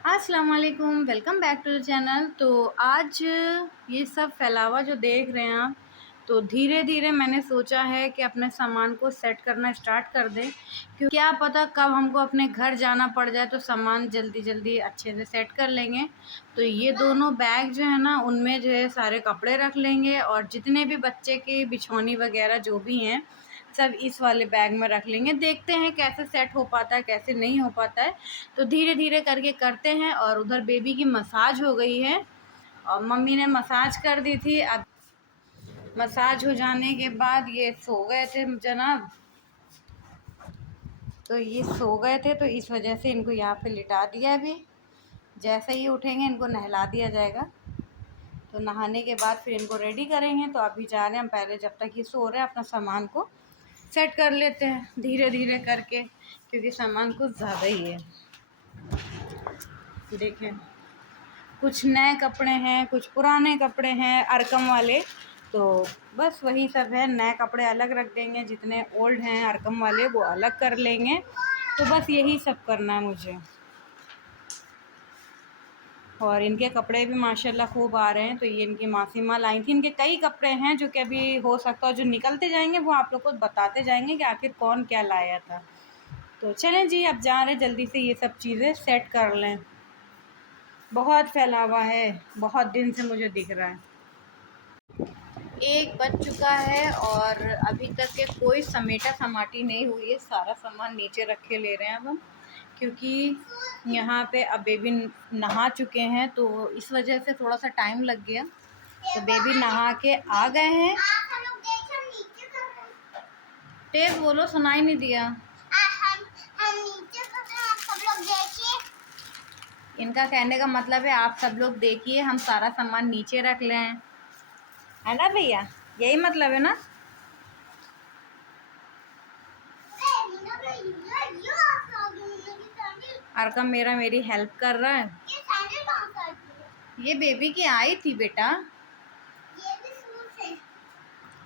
अस्सलाम वालेकुम, welcome back to the channel. तो आज ये सब फैलावा जो देख रहे हैं आप, तो धीरे-धीरे मैंने सोचा है कि अपने सामान को सेट करना स्टार्ट कर दें, क्योंकि क्या पता कब हमको अपने घर जाना पड़ जाए तो सामान जल्दी-जल्दी अच्छे से सेट कर लेंगे। तो ये दोनों बैग जो है ना, उनमें जो है सारे कपड़े रख लेंगे और जितने भी बच्चे की बिछौनी वगैरह जो भी हैं, सब इस वाले बैग में रख लेंगे। देखते हैं कैसे सेट हो पाता है, कैसे नहीं हो पाता है। तो धीरे-धीरे करके करते हैं। और उधर बेबी की मसाज हो गई है और मम्मी ने मसाज कर दी थी। अब मसाज हो जाने के बाद ये सो गए थे जनाब, तो ये सो गए थे तो इस वजह से इनको यहाँ पे लिटा दिया। अभी जैसे ही उठेंगे इनको नहला दिया जाएगा। तो नहाने के बाद फिर इनको रेडी करेंगे। तो अभी जा रहे हैं हम, पहले जब तक ये सो रहे हैं अपना सामान को सेट कर लेते हैं धीरे धीरे करके, क्योंकि सामान कुछ ज़्यादा ही है। देखें, कुछ नए कपड़े हैं, कुछ पुराने कपड़े हैं अरकम वाले, तो बस वही सब है। नए कपड़े अलग रख देंगे, जितने ओल्ड हैं अरकम वाले वो अलग कर लेंगे। तो बस यही सब करना है मुझे। और इनके कपड़े भी माशाल्लाह खूब आ रहे हैं। तो ये इनकी मासीमा लाई थी। इनके कई कपड़े हैं जो कि अभी हो सकता है जो निकलते जाएंगे वो आप लोग को बताते जाएंगे कि आखिर कौन क्या लाया था। तो चलें जी, अब जा रहे जल्दी से ये सब चीज़ें सेट कर लें। बहुत फैलावा है, बहुत दिन से मुझे दिख रहा है। 1 बज चुका है और अभी तक के कोई समेटा समाटी नहीं हुई है। सारा सामान नीचे रख के ले रहे हैं अब हम, क्योंकि यहाँ पे अब बेबी नहा चुके हैं तो इस वजह से थोड़ा सा टाइम लग गया। तो बेबी नहा के आ गए हैं। तेज बोलो, सुनाई नहीं दिया। इनका कहने का मतलब है आप सब लोग देखिए, हम सारा सामान नीचे रख लें, है ना भैया? यही मतलब है ना? अरकम मेरी हेल्प कर रहा है। ये बेबी की आई थी बेटा।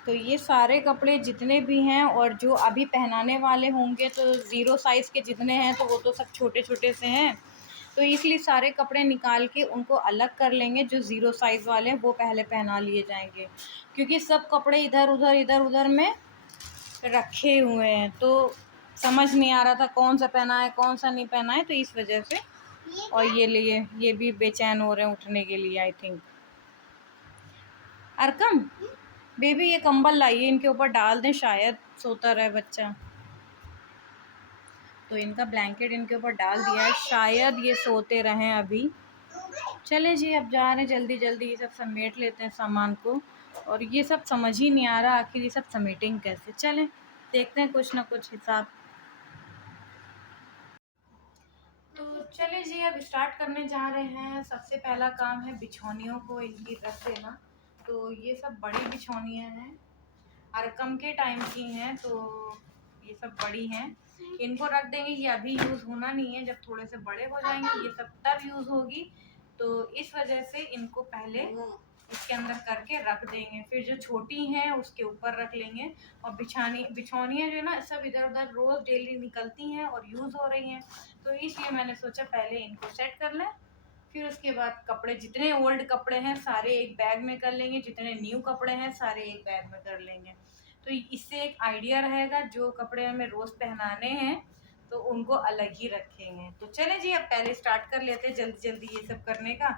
तो ये सारे कपड़े जितने भी हैं और जो अभी पहनाने वाले होंगे, तो 0 साइज़ के जितने हैं तो वो तो सब छोटे छोटे से हैं। तो इसलिए सारे कपड़े निकाल के उनको अलग कर लेंगे। जो 0 साइज़ वाले हैं वो पहले पहना लिए जाएंगे, क्योंकि सब कपड़े इधर उधर में रखे हुए हैं। तो समझ नहीं आ रहा था कौन सा पहना है कौन सा नहीं पहना है, तो इस वजह से। और ये भी बेचैन हो रहे हैं उठने के लिए आई थिंक। अरकम बेबी, ये कंबल लाइए, इनके ऊपर डाल दें, शायद सोता रहे बच्चा। तो इनका ब्लैंकेट इनके ऊपर डाल दिया है, शायद ये सोते रहें अभी। चलें जी, अब जा रहे हैं जल्दी जल्दी ये सब समेट लेते हैं सामान को। और ये सब समझ ही नहीं आ रहा आखिर ये सब समेटेंगे कैसे। चलें देखते हैं कुछ ना कुछ हिसाब। तो चलिए जी, अब स्टार्ट करने जा रहे हैं। सबसे पहला काम है बिछौनियों को इनकी रख देना। तो ये सब बड़ी बिछौनियाँ हैं, अरकम के टाइम की हैं, तो ये सब बड़ी हैं। इनको रख देंगे, ये अभी यूज़ होना नहीं है, जब थोड़े से बड़े हो जाएंगे ये सब तब यूज़ होगी। तो इस वजह से इनको पहले इसके अंदर करके रख देंगे, फिर जो छोटी हैं उसके ऊपर रख लेंगे। और बिछौनियाँ जो है ना, सब इधर उधर रोज़ डेली निकलती हैं और यूज़ हो रही हैं। तो इसलिए मैंने सोचा पहले इनको सेट कर लें, फिर उसके बाद कपड़े, जितने ओल्ड कपड़े हैं सारे एक बैग में कर लेंगे, जितने न्यू कपड़े हैं सारे एक बैग में कर लेंगे। तो इससे एक आइडिया रहेगा, जो कपड़े हमें रोज़ पहनाने हैं तो उनको अलग ही रखेंगे। तो चलें जी, अब पहले स्टार्ट कर लेते हैं जल्दी जल्दी ये सब करने का।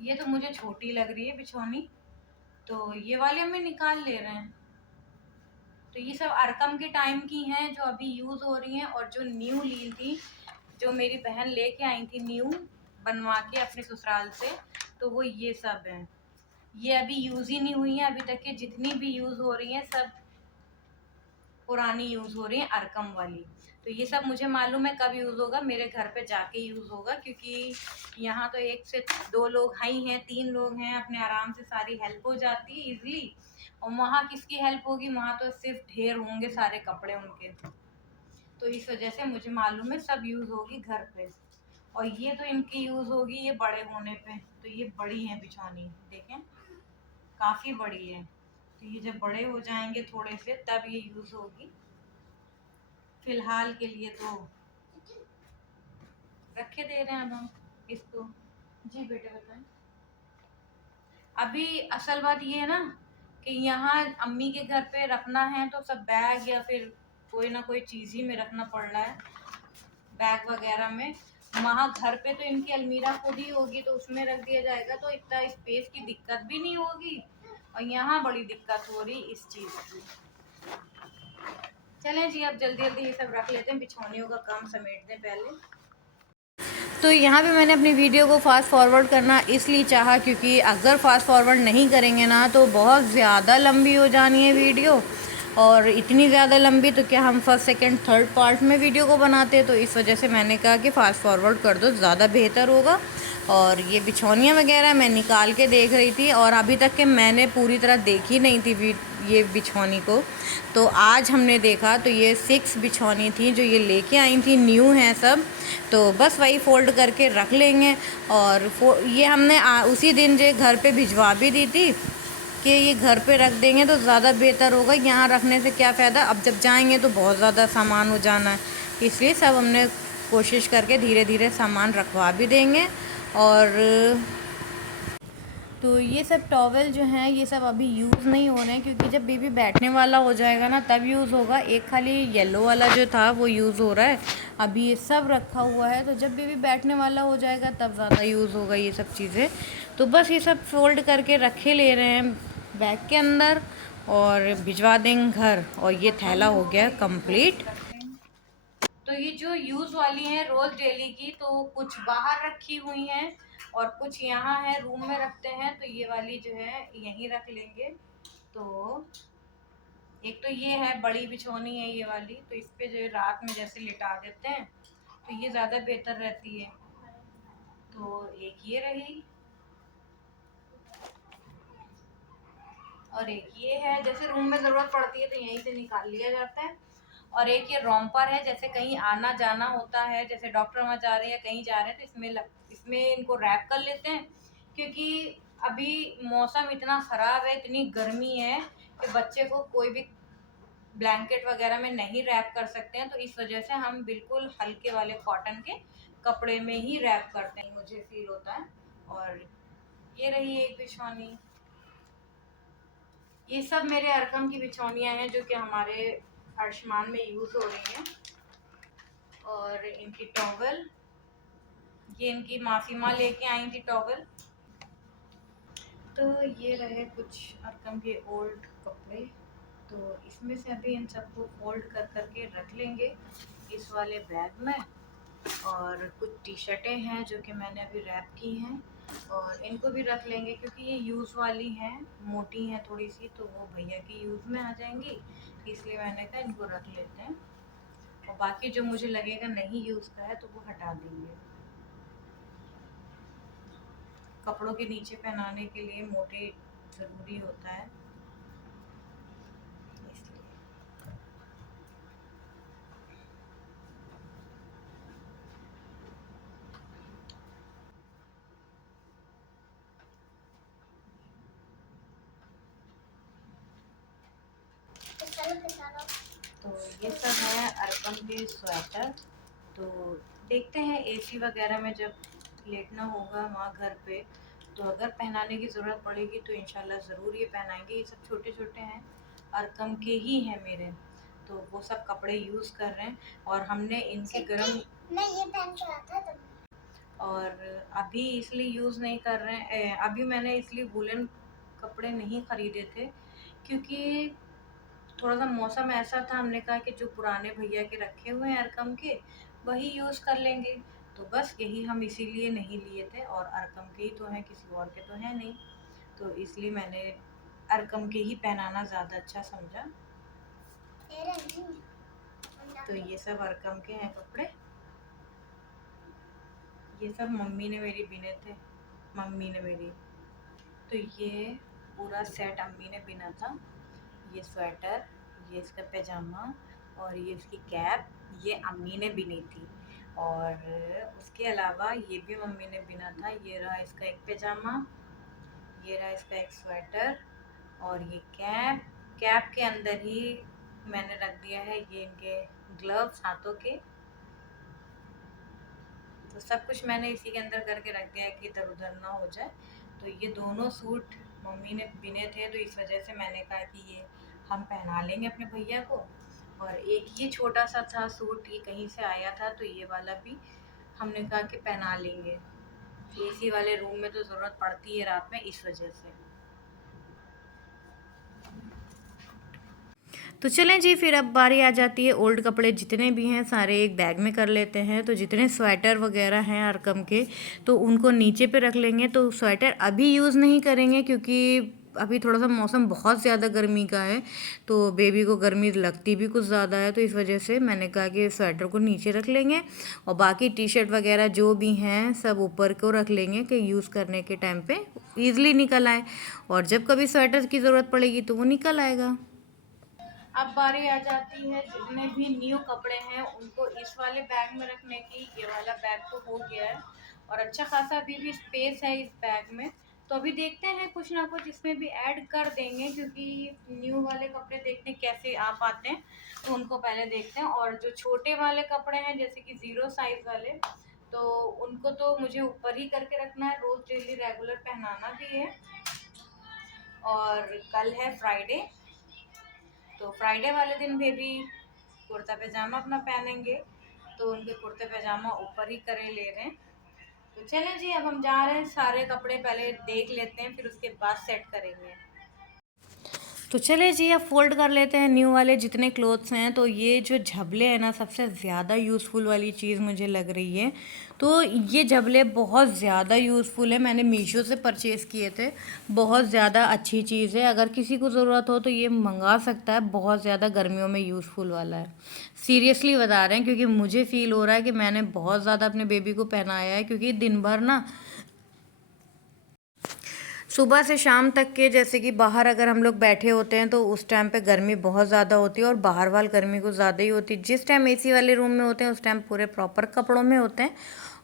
ये तो मुझे छोटी लग रही है बिछौनी, तो ये वाले हमें निकाल ले रहे हैं। तो ये सब अरकम के टाइम की हैं जो अभी यूज़ हो रही हैं, और जो न्यू ली थी, जो मेरी बहन लेके आई थी न्यू बनवा के अपने ससुराल से, तो वो ये सब हैं। ये अभी यूज़ ही नहीं हुई हैं। अभी तक के जितनी भी यूज़ हो रही हैं सब पुरानी यूज़ हो रही हैं, अरकम वाली। तो ये सब मुझे मालूम है कब यूज़ होगा, मेरे घर पे जाके यूज़ होगा, क्योंकि यहाँ तो 1 से 2 लोग ही हैं, 3 लोग हैं, अपने आराम से सारी हेल्प हो जाती है ईज़िली। और वहाँ किसकी हेल्प होगी, वहाँ तो सिर्फ ढेर होंगे सारे कपड़े उनके। तो इस वजह से मुझे मालूम है सब यूज़ होगी घर पे। और ये तो इनकी यूज़ होगी ये बड़े होने पे। तो ये बड़ी हैं बिछौनी, देखें काफ़ी बड़ी है। तो ये जब बड़े हो जाएंगे थोड़े से तब ये यूज़ होगी। फ़िलहाल के लिए तो रखे दे रहे हैं अब हम इसको। जी बेटे बताएं। अभी असल बात ये है ना कि यहाँ अम्मी के घर पे रखना है तो सब बैग या फिर कोई ना कोई चीज़ ही में रखना पड़ रहा है, बैग वगैरह में। वहाँ घर पे तो इनकी अलमीरा खुद ही होगी तो उसमें रख दिया जाएगा, तो इतना स्पेस की दिक्कत भी नहीं होगी। और यहाँ बड़ी दिक्कत हो रही इस चीज़ की। चलें जी, अब जल्दी जल्दी ये सब रख लेते हैं, बिछौनियों का काम समेटते हैं पहले। तो यहाँ पे मैंने अपनी वीडियो को फास्ट फॉरवर्ड करना इसलिए चाहा क्योंकि अगर फास्ट फॉरवर्ड नहीं करेंगे ना तो बहुत ज़्यादा लंबी हो जानी है वीडियो, और इतनी ज़्यादा लंबी तो क्या हम फर्स्ट सेकंड थर्ड पार्ट में वीडियो को बनाते, तो इस वजह से मैंने कहा कि फ़ास्ट फॉरवर्ड कर दो, ज़्यादा बेहतर होगा। और ये बिछौनियाँ वगैरह मैं निकाल के देख रही थी और अभी तक के मैंने पूरी तरह देखी नहीं थी ये बिछौनी को, तो आज हमने देखा। तो ये 6 बिछौनी थी जो ये लेके आई थी, न्यू हैं सब, तो बस वही फ़ोल्ड करके रख लेंगे। और ये हमने उसी दिन जो घर पे भिजवा भी दी थी कि ये घर पे रख देंगे तो ज़्यादा बेहतर होगा, यहाँ रखने से क्या फ़ायदा, अब जब जाएंगे तो बहुत ज़्यादा सामान हो जाना है, इसलिए सब हमने कोशिश करके धीरे धीरे सामान रखवा भी देंगे। और तो ये सब टॉवल जो हैं ये सब अभी यूज़ नहीं हो रहे हैं क्योंकि जब बेबी बैठने वाला हो जाएगा ना तब यूज़ होगा। एक खाली येलो वाला जो था वो यूज़ हो रहा है, अभी ये सब रखा हुआ है, तो जब बेबी बैठने वाला हो जाएगा तब ज़्यादा यूज़ होगा ये सब चीज़ें। तो बस ये सब फोल्ड करके रखे ले रहे हैं बैग के अंदर और भिजवा देंगे घर, और ये थैला हो गया कंप्लीट। तो ये जो यूज़ वाली हैं रोज़ डेली की, तो कुछ बाहर रखी हुई हैं और कुछ यहाँ है रूम में रखते हैं, तो ये वाली जो है यहीं रख लेंगे। तो एक तो ये है बड़ी बिछौनी है ये वाली, तो इस पे जो है रात में जैसे लिटा देते हैं तो ये ज़्यादा बेहतर रहती है। तो एक ये रही और एक ये है, जैसे रूम में ज़रूरत पड़ती है तो यहीं से निकाल लिया जाता है। और एक ये रोम्पर है, जैसे कहीं आना जाना होता है, जैसे डॉक्टर वहाँ जा रहे हैं या कहीं जा रहे हैं तो इसमें इनको रैप कर लेते हैं, क्योंकि अभी मौसम इतना ख़राब है, इतनी गर्मी है कि बच्चे को कोई भी ब्लैंकेट वगैरह में नहीं रैप कर सकते हैं, तो इस वजह से हम बिल्कुल हल्के वाले कॉटन के कपड़े में ही रैप करते हैं, मुझे फील होता है। और ये रही एक बिछौनी। ये सब मेरे अरकम की बिछौनियाँ हैं जो कि हमारे आयुष्मान में यूज़ हो रही हैं। और इनकी टॉवल, ये इनकी मासी माँ लेके आई थी टॉवल। तो ये रहे कुछ अरकम के ओल्ड कपड़े, तो इसमें से अभी इन सबको फोल्ड कर करके रख लेंगे इस वाले बैग में। और कुछ टी शर्टें हैं जो कि मैंने अभी रैप की हैं और इनको भी रख लेंगे क्योंकि ये यूज़ वाली हैं, मोटी हैं थोड़ी सी, तो वो भैया की यूज़ में आ जाएंगी, इसलिए मैंने कहा इनको रख लेते हैं। और बाकी जो मुझे लगेगा नहीं यूज़ का है तो वो हटा देंगे। कपड़ों के नीचे पहनाने के लिए मोटे ज़रूरी होता है, इसलिए। तो ये सब है अरकम के स्वेटर। तो देखते हैं एसी वगैरह में जब लेटना होगा वहाँ घर पे तो अगर पहनाने की ज़रूरत पड़ेगी तो इंशाल्लाह ज़रूर ये पहनाएंगे। ये सब छोटे छोटे हैं, अरकम के ही हैं मेरे, तो वो सब कपड़े यूज़ कर रहे हैं और हमने इनके गर्म मैं ये पहन के आता था और अभी इसलिए यूज़ नहीं कर रहे हैं। अभी मैंने इसलिए वूलन कपड़े नहीं ख़रीदे थे क्योंकि थोड़ा सा मौसम ऐसा था, हमने कहा कि जो पुराने भैया के रखे हुए हैं अरकम के वही यूज़ कर लेंगे, तो बस यही हम इसीलिए नहीं लिए थे। और अरकम के ही तो हैं, किसी और के तो हैं नहीं, तो इसलिए मैंने अरकम के ही पहनाना ज़्यादा अच्छा समझा। तो ये सब अरकम के हैं कपड़े, ये सब मम्मी ने मेरी बिने थे, मम्मी ने मेरी। तो ये पूरा सेट अम्मी ने बिना था, ये स्वेटर, ये इसका पैजामा और ये इसकी कैप, ये अम्मी ने बिनी थी। और उसके अलावा ये भी मम्मी ने बिना था, ये रहा इसका एक पैजामा, ये रहा इसका एक स्वेटर और ये कैप। कैप के अंदर ही मैंने रख दिया है ये इनके ग्लव्स हाथों के। तो सब कुछ मैंने इसी के अंदर करके रख दिया है कि इधर उधर ना हो जाए। तो ये दोनों सूट मम्मी ने बिने थे, तो इस वजह से मैंने कहा कि ये हम पहना लेंगे अपने भैया को। और एक ये छोटा सा था सूट, ये कहीं से आया था, तो ये वाला भी हमने कहा कि पहना लेंगे। एसी वाले रूम में तो ज़रूरत पड़ती है रात में, इस वजह से। तो चलें जी, फिर अब बारी आ जाती है ओल्ड कपड़े जितने भी हैं सारे एक बैग में कर लेते हैं। तो जितने स्वेटर वगैरह हैं अरकम के, तो उनको नीचे पे रख लेंगे। तो स्वेटर अभी यूज़ नहीं करेंगे क्योंकि अभी थोड़ा सा मौसम बहुत ज़्यादा गर्मी का है, तो बेबी को गर्मी लगती भी कुछ ज़्यादा है, तो इस वजह से मैंने कहा कि स्वेटर को नीचे रख लेंगे और बाकी टी शर्ट वगैरह जो भी हैं सब ऊपर को रख लेंगे कि यूज़ करने के टाइम पे ईज़िली निकल आए, और जब कभी स्वेटर की ज़रूरत पड़ेगी तो वो निकल आएगा। अब बारी आ जाती है जितने भी न्यू कपड़े हैं उनको इस वाले बैग में रखने की। ये वाला बैग तो हो गया है और अच्छा खासा अभी भी स्पेस है इस बैग में, तो अभी देखते हैं कुछ ना कुछ इसमें भी ऐड कर देंगे, क्योंकि न्यू वाले कपड़े देखते हैं कैसे आ पाते हैं, तो उनको पहले देखते हैं। और जो छोटे वाले कपड़े हैं जैसे कि 0 साइज़ वाले, तो उनको तो मुझे ऊपर ही करके रखना है, रोज़ डेली रेगुलर पहनाना भी है। और कल है फ्राइडे, तो फ्राइडे वाले दिन बेबी कुर्ता पैजामा अपना पहनेंगे, तो उनके कुर्ते पैजामा ऊपर ही करे ले रहे हैं। तो चलें जी, अब हम जा रहे हैं, सारे कपड़े पहले देख लेते हैं फिर उसके बाद सेट करेंगे। तो चले जी, अब फ़ोल्ड कर लेते हैं न्यू वाले जितने क्लोथ्स हैं। तो ये जो झबले हैं ना, सबसे ज़्यादा यूज़फुल वाली चीज़ मुझे लग रही है। तो ये झबले बहुत ज़्यादा यूज़फुल है, मैंने मीशो से परचेज़ किए थे। बहुत ज़्यादा अच्छी चीज़ है, अगर किसी को ज़रूरत हो तो ये मंगा सकता है, बहुत ज़्यादा गर्मियों में यूज़फुल वाला है। सीरियसली बता रहे हैं, क्योंकि मुझे फ़ील हो रहा है कि मैंने बहुत ज़्यादा अपने बेबी को पहनाया है, क्योंकि दिन भर ना सुबह से शाम तक के, जैसे कि बाहर अगर हम लोग बैठे होते हैं तो उस टाइम पे गर्मी बहुत ज़्यादा होती है, और बाहर वाल गर्मी कुछ ज़्यादा ही होती है। जिस टाइम एसी वाले रूम में होते हैं उस टाइम पूरे प्रॉपर कपड़ों में होते हैं,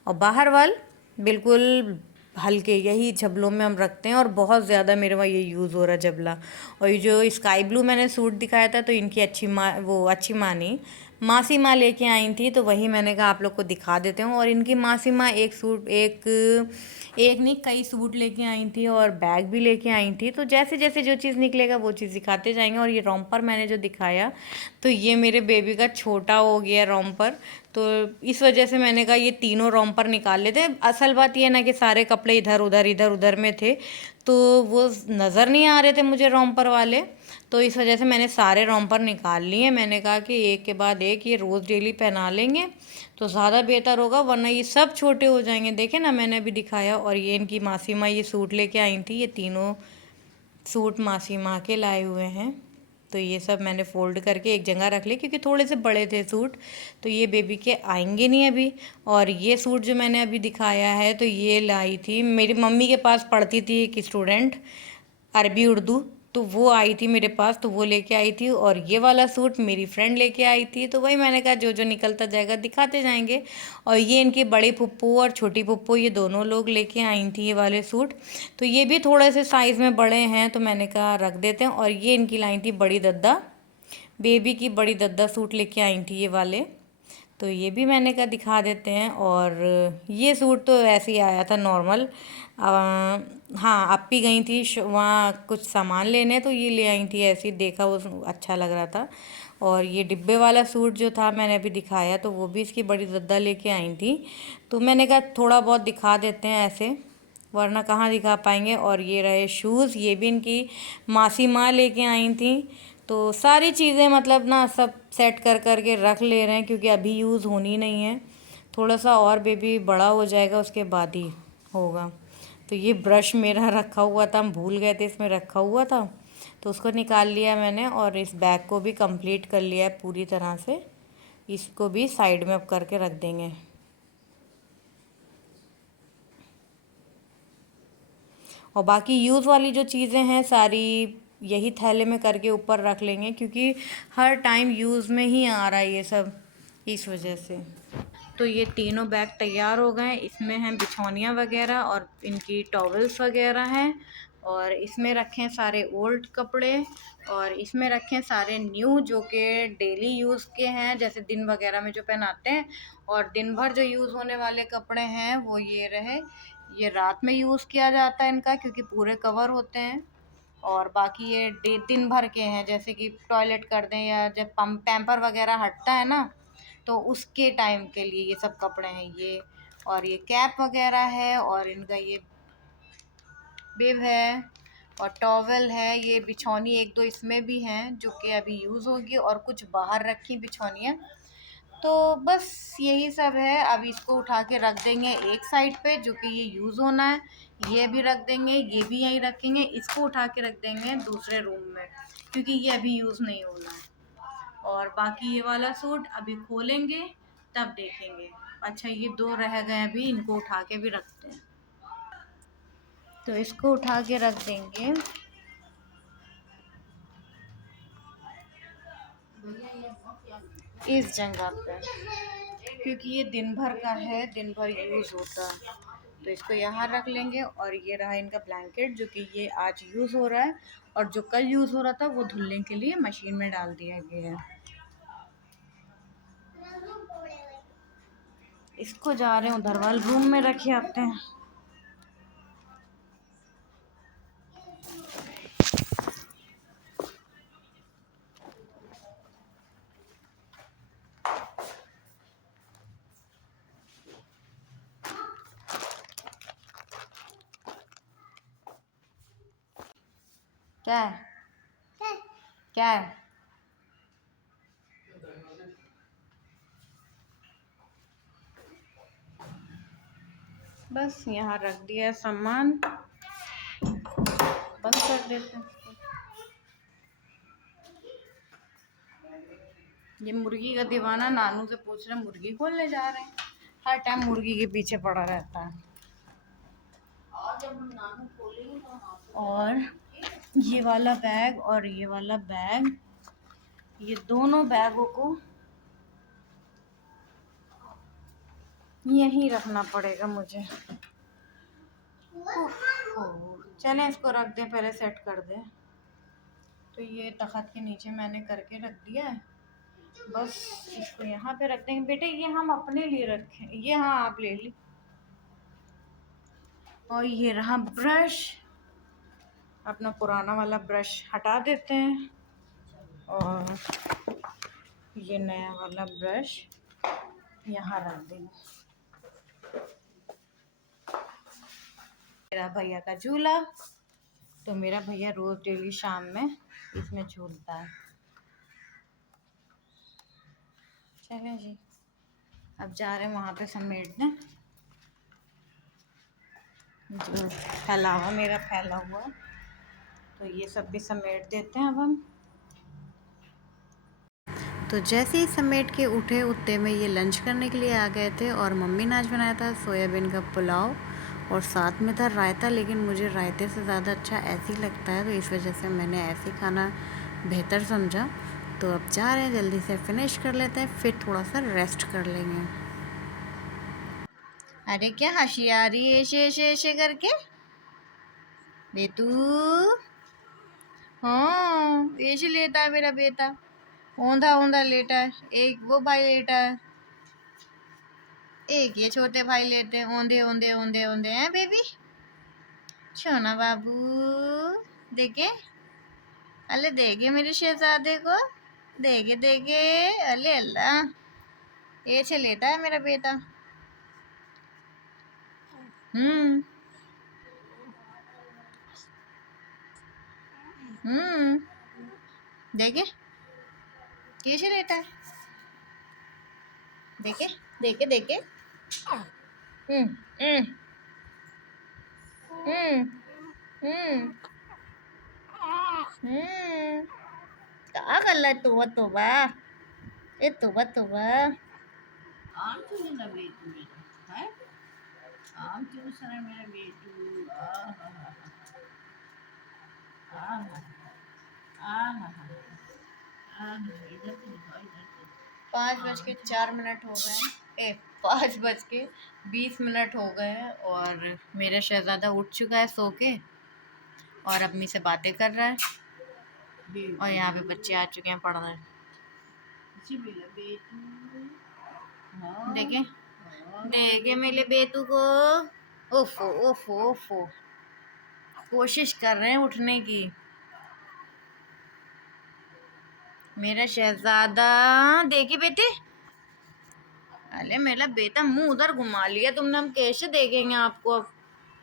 और बाहर वाल बिल्कुल हल्के, यही झबलों में हम रखते हैं। और बहुत ज़्यादा मेरे वहाँ ये यूज़ हो रहा है झबला। और ये जो स्काई ब्लू मैंने सूट दिखाया था, तो इनकी अच्छी माँ, वो अच्छी माँ नहीं, मासी माँ लेके आई थी, तो वही मैंने कहा आप लोग को दिखा देते हूँ। और इनकी मासी माँ एक सूट, एक नहीं कई सूट लेके आई थी और बैग भी लेके आई थी। तो जैसे जैसे जो चीज़ निकलेगा वो चीज़ दिखाते जाएंगे। और ये रोम्पर मैंने जो दिखाया, तो ये मेरे बेबी का छोटा हो गया रोम्पर, तो इस वजह से मैंने कहा ये तीनों रोम्पर निकाल लेते हैं। असल बात ये ना कि सारे कपड़े इधर उधर में थे, तो वो नज़र नहीं आ रहे थे मुझे रोम्पर वाले, तो इस वजह से मैंने सारे रोम्पर निकाल लिए। मैंने कहा कि एक के बाद एक ये रोज़ डेली पहना लेंगे तो ज़्यादा बेहतर होगा, वरना ये सब छोटे हो जाएंगे। देखे ना, मैंने अभी दिखाया। और ये इनकी मासी माँ ये सूट लेके आई थी, ये तीनों सूट मासी माँ के लाए हुए हैं। तो ये सब मैंने फ़ोल्ड करके एक जगह रख लिए, क्योंकि थोड़े से बड़े थे सूट, तो ये बेबी के आएंगे नहीं अभी। और ये सूट जो मैंने अभी दिखाया है, तो ये लाई थी मेरी मम्मी के पास, पढ़ती थी एक स्टूडेंट अरबी उर्दू, तो वो आई थी मेरे पास, तो वो लेके आई थी। और ये वाला सूट मेरी फ्रेंड लेके आई थी, तो वही मैंने कहा जो जो निकलता जाएगा दिखाते जाएंगे। और ये इनकी बड़ी फुप्पू और छोटी फुप्पू, ये दोनों लोग लेके आई थी ये वाले सूट, तो ये भी थोड़े से साइज़ में बड़े हैं, तो मैंने कहा रख देते हैं। और ये इनकी लाई थी बड़ी दद्दा, बेबी की बड़ी दद्दा सूट लेके आई थी ये वाले, तो ये भी मैंने कहा दिखा देते हैं। और ये सूट तो ऐसे ही आया था नॉर्मल। हाँ, अप्पी गई थी वहाँ कुछ सामान लेने, तो ये ले आई थी, ऐसे ही देखा वो अच्छा लग रहा था। और ये डिब्बे वाला सूट जो था मैंने अभी दिखाया, तो वो भी इसकी बड़ी दद्दा लेके आई थी, तो मैंने कहा थोड़ा बहुत दिखा देते हैं ऐसे, वरना कहाँ दिखा पाएंगे। और ये रहे शूज़, ये भी इनकी मासी माँ लेके आई थी। तो सारी चीज़ें मतलब ना सब सेट कर कर के रख ले रहे हैं, क्योंकि अभी यूज़ होनी नहीं है, थोड़ा सा और बेबी बड़ा हो जाएगा उसके बाद ही होगा। तो ये ब्रश मेरा रखा हुआ था, हम भूल गए थे इसमें रखा हुआ था, तो उसको निकाल लिया मैंने। और इस बैग को भी कंप्लीट कर लिया है पूरी तरह से, इसको भी साइड में अब करके रख देंगे। और बाकी यूज़ वाली जो चीज़ें हैं सारी यही थैले में करके ऊपर रख लेंगे, क्योंकि हर टाइम यूज़ में ही आ रहा है ये सब, इस वजह से। तो ये तीनों बैग तैयार हो गए, इसमें हैं बिछौनियाँ वगैरह और इनकी टॉवल्स वगैरह हैं। और इसमें रखें सारे ओल्ड कपड़े और इसमें रखें सारे न्यू जो कि डेली यूज़ के हैं, जैसे दिन वगैरह में जो पहनाते हैं। और दिन भर जो यूज़ होने वाले कपड़े हैं वो ये रहे, ये रात में यूज़ किया जाता है इनका, क्योंकि पूरे कवर होते हैं। और बाकी ये दिन भर के हैं, जैसे कि टॉयलेट कर दें या जब पैम्पर वगैरह हटता है ना, तो उसके टाइम के लिए ये सब कपड़े हैं ये। और ये कैप वगैरह है और इनका ये बिब है और टॉवल है। ये बिछौनी एक दो इसमें भी हैं जो कि अभी यूज़ होगी और कुछ बाहर रखी बिछौनियाँ। तो बस यही सब है। अब इसको उठा के रख देंगे एक साइड पे जो कि ये यूज़ होना है, ये भी रख देंगे, ये भी यहीं रखेंगे। इसको उठा के रख देंगे दूसरे रूम में क्योंकि ये अभी यूज़ नहीं होना है। और बाकी ये वाला सूट अभी खोलेंगे तब देखेंगे। अच्छा ये दो रह गए अभी, इनको उठा के भी रखते हैं। तो इसको उठा के रख देंगे। इस जगह पे, क्योंकि ये दिन भर का है, दिन भर यूज़ होता है, तो इसको यहाँ रख लेंगे। और ये रहा इनका ब्लैंकेट जो कि ये आज यूज़ हो रहा है और जो कल यूज़ हो रहा था वो धुलने के लिए मशीन में डाल दिया गया है। इसको जा रहे हैं उधर वाले रूम में रखे आते हैं। क्या है क्या है? बस यहाँ रख दिया सामान, बंद कर देते हैं। ये मुर्गी का दीवाना नानू से पूछ रहे मुर्गी खोलने जा रहे हैं, हर टाइम मुर्गी के पीछे पड़ा रहता है। और ये वाला बैग और ये वाला बैग, ये दोनों बैगों को यहीं रखना पड़ेगा मुझे। चलें इसको रख दें, पहले सेट कर दें। तो ये तख्त के नीचे मैंने करके रख दिया है, बस इसको यहाँ पे रख देंगे। बेटे ये हम अपने लिए रखें, ये हाँ आप ले ली। और ये रहा ब्रश, अपना पुराना वाला ब्रश हटा देते हैं और ये नया वाला ब्रश यहाँ रख देंगे। मेरा भैया का झूला, तो मेरा भैया रोज़ डेली शाम में इसमें झूलता है। चलें जी, अब जा रहे हैं वहाँ पे समेटने जो फैला हुआ मेरा फैला हुआ, तो ये सब भी समेट देते हैं अब हम। तो जैसे ही समेट के उठे उतने में ये लंच करने के लिए आ गए थे और मम्मी ने आज बनाया था सोयाबीन का पुलाव और साथ में था रायता, लेकिन मुझे रायते से ज़्यादा अच्छा ऐसे ही लगता है, तो इस वजह से मैंने ऐसे खाना बेहतर समझा। तो अब जा रहे हैं, जल्दी से फिनिश कर लेते हैं, फिर थोड़ा सा रेस्ट कर लेंगे। अरे क्या हंसी आ रही है ऐसे ऐसे ऐसे करके बेटू? हाँ ऐसे लेटा है मेरा बेटा, औंधा औंधा लेटा है। एक वो भाई लेटा है, एक ये छोटे भाई लेटे हैं, औंधे औंधे औंधे औंधे हैं बेबी। सोना बाबू देखे, अले देखे मेरे शहजादे को, देखे देखे, अले अल्लाह ऐसे लेटा है मेरा बेटा। हम्म देखे कैसे लेटा है, देखे देखे देखे। हम्म हम्म हम्म हम्म क्या कर रहा है तोबा ए तोबा। आम चूस ना बेटू मेरा है, आम चूस रहा है मेरा बेटू। इधर से दिखाओ, इधर से। 5:04 हो गए, 5:20 हो गए और मेरा शहजादा उठ चुका है सो के। और अम्मी से बातें कर रहा है। और यहाँ पे बच्चे आ चुके हैं पढ़ने। देखे देखे मेरे बेटू को। ओफो ओफो ओफो, कोशिश कर रहे हैं उठने की। मेरा शहजादा, देखी बेटे। अरे मेरा बेटा मुंह उधर घुमा लिया तुमने, हम कैसे देखेंगे आपको अब,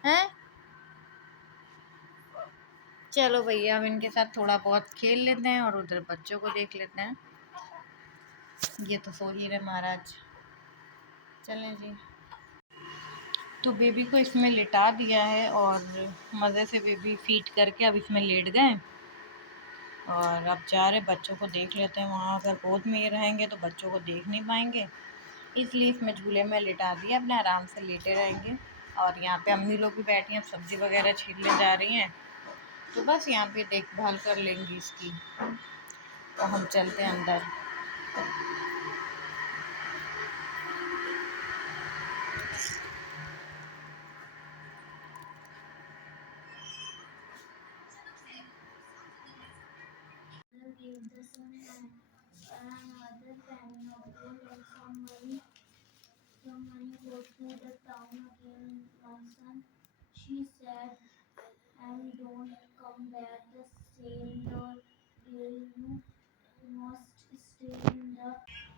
हैं? चलो भैया, हम इनके साथ थोड़ा बहुत खेल लेते हैं और उधर बच्चों को देख लेते हैं। ये तो सो ही रहे महाराज। चलें जी। तो बेबी को इसमें लिटा दिया है और मज़े से बेबी फीड करके अब इसमें लेट गए। और अब जा रहे बच्चों को देख लेते हैं। वहाँ अगर गोद में ये रहेंगे तो बच्चों को देख नहीं पाएंगे, इसलिए इसमें झूले में लिटा दिया, अपने आराम से लेटे रहेंगे। और यहाँ पे अम्मी लोग भी बैठी हैं, सब्ज़ी वगैरह छीलने जा रही हैं, तो बस यहाँ पे देखभाल कर लेंगी इसकी। तो हम चलते हैं अंदर।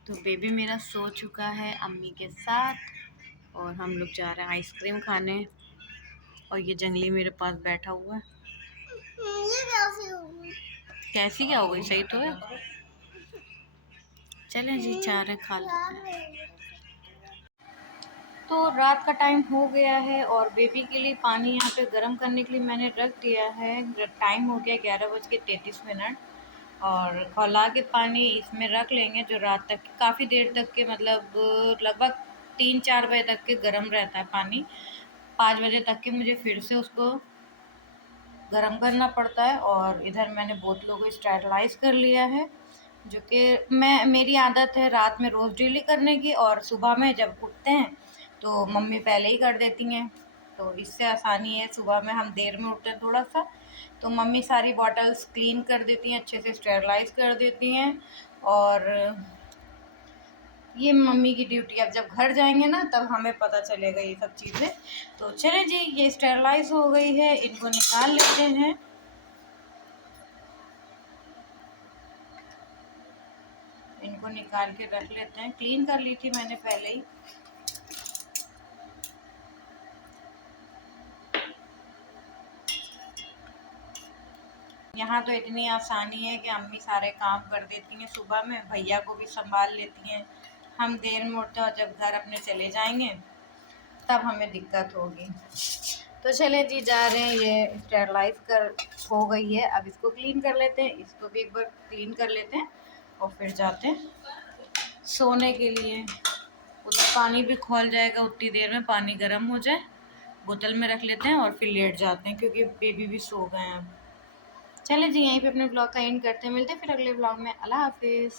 तो बेबी मेरा सो चुका है अम्मी के साथ और हम लोग जा रहे हैं आइसक्रीम खाने। और ये जंगली मेरे पास बैठा हुआ है। कैसी क्या हो गई, सही तो है। चलें जी, चाह रहे खा लेते हैं। तो रात का टाइम हो गया है और बेबी के लिए पानी यहाँ पे गर्म करने के लिए मैंने रख दिया है। टाइम हो गया 11:33। और खौला के पानी इसमें रख लेंगे, जो रात तक काफ़ी देर तक के, मतलब लगभग 3-4 बजे तक के गर्म रहता है पानी। 5 बजे तक के मुझे फिर से उसको गर्म करना पड़ता है। और इधर मैंने बोतलों को स्टेरलाइज कर लिया है, जो कि मेरी आदत है रात में रोज़ डेली करने की, और सुबह में जब उठते हैं तो मम्मी पहले ही कर देती हैं, तो इससे आसानी है। सुबह में हम देर में उठते हैं थोड़ा सा, तो मम्मी सारी बॉटल्स क्लीन कर देती हैं, अच्छे से स्टेरलाइज कर देती हैं। और ये मम्मी की ड्यूटी। अब जब घर जाएंगे ना तब हमें पता चलेगा ये सब चीज़ें। तो चले जी, ये स्टेरलाइज हो गई है, इनको निकाल लेते हैं। इनको निकाल के रख लेते हैं। क्लीन कर ली थी मैंने पहले ही। यहाँ तो इतनी आसानी है कि अम्मी सारे काम कर देती हैं। सुबह में भैया को भी संभाल लेती हैं। हम देर में उठते हैं और जब घर अपने चले जाएंगे तब हमें दिक्कत होगी। तो चले जी, जा रहे हैं। ये स्टेरलाइज कर हो गई है, अब इसको क्लीन कर लेते हैं। इसको भी एक बार क्लीन कर लेते हैं और फिर जाते हैं सोने के लिए। उधर पानी भी खौल जाएगा, उतनी देर में पानी गर्म हो जाए, बोतल में रख लेते हैं और फिर लेट जाते हैं, क्योंकि बेबी भी सो गए हैं अब। चलें जी, यहीं पे अपने ब्लॉग का एंड करते हैं। मिलते हैं फिर अगले ब्लॉग में। अल्लाह हाफिज़।